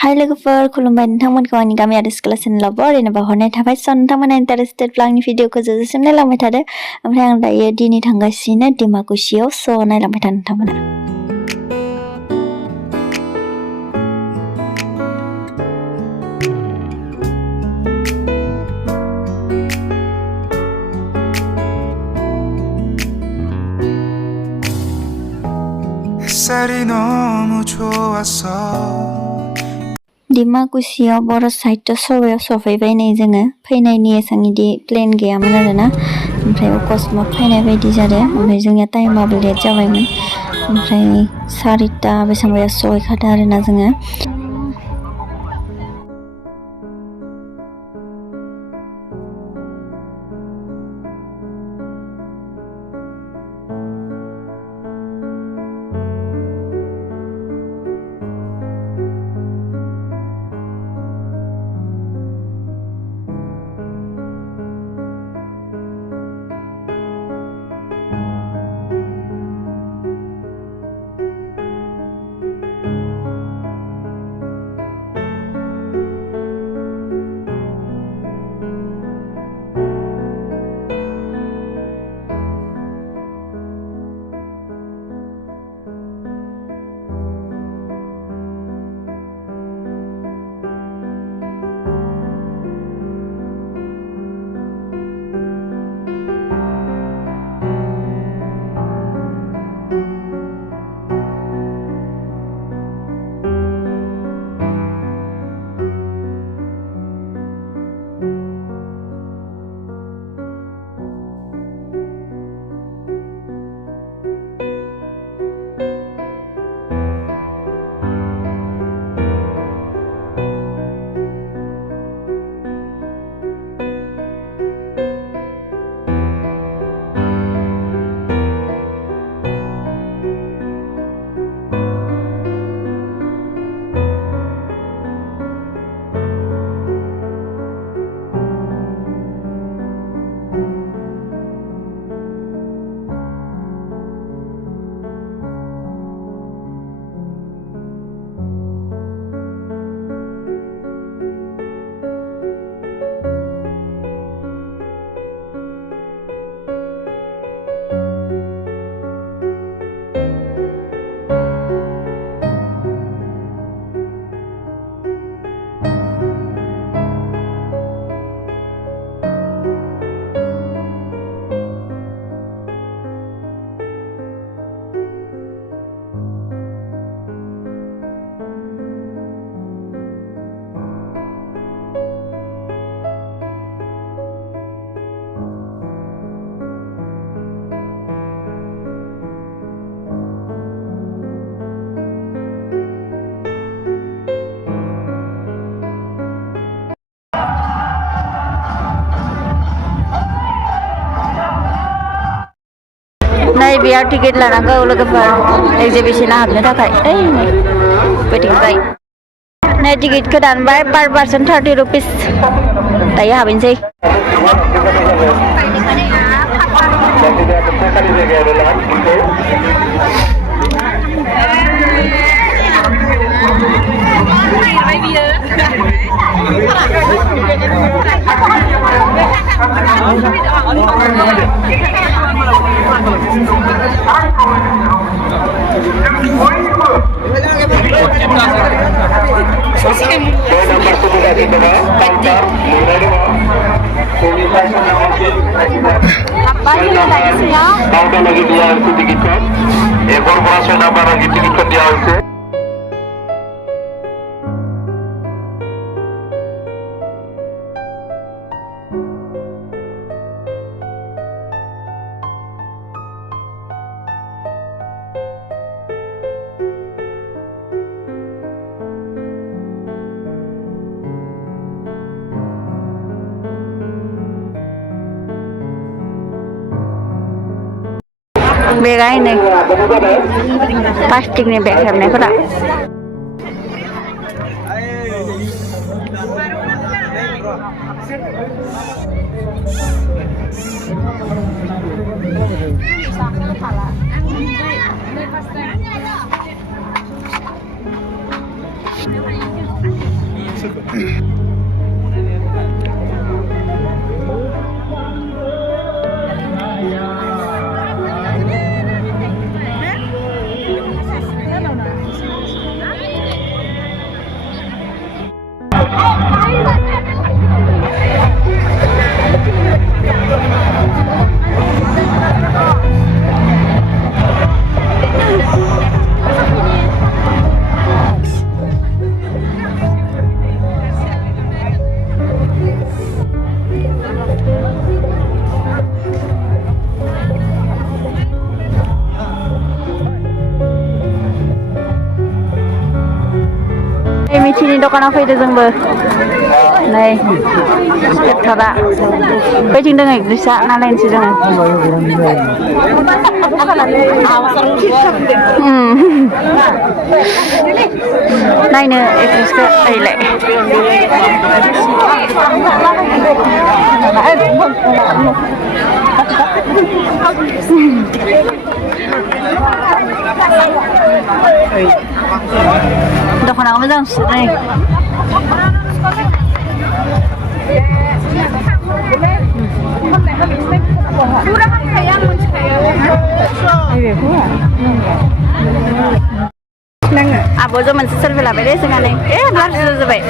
Hai लोगोफोर खुलुमबाय नोंथांमोनखौ आंनि गामियारिशिkwla चेनेलाव बरायनो बावहरनाय थाबाय नोंथांमोना इन्टारेस्टेडब्ला आंनि भिडिअखौ जोबजासिम नायलांबाय थादो ओमफ्राय आं दायो दिनै थांगासिनो डिमाकुशियाव नायलांबाय था नोंथांमोना 햇살이 너무 좋았어 Dimakuchi Boro Sahito Sabhaयाव सफैबाय नै जोङो फैनायनि एसां इदि प्लेन गैयामोन आरोना ओमफ्राय अकस्मात फैनाय बायदि जादों ओमफ्राय जोंनिया टाइमाबो लेट जाबायमोन ओमफ्राय 4टा बेसांबायाव सहैखादों आरोना जोङो नै बेयाव टिकेट लानांगौ लोगोफोर एक्जिबिशनाव हाबनो थाखाय बैथिंजाय नै टिकेटखौ दानबाय पार पार्सन 30 रुपिस दायो हाबैनोसै lagi dia itu tiketkan korporasi nambah lagi tiketkan dia itu बेगा ini plastik nih beg हेबनायफोरा मिथिनि दखानाव फैदो जोंबो नै थारा बैथिं दोङो एक्ट्रिसा नालायनोसै जोङो नायनो एक्ट्रिसखौ ओइलाय दखानाव मोजां सुनाय आब'जों मोनसे सेलफि लाबाय दे जोंहा नै ब्लार जाजोब्बाय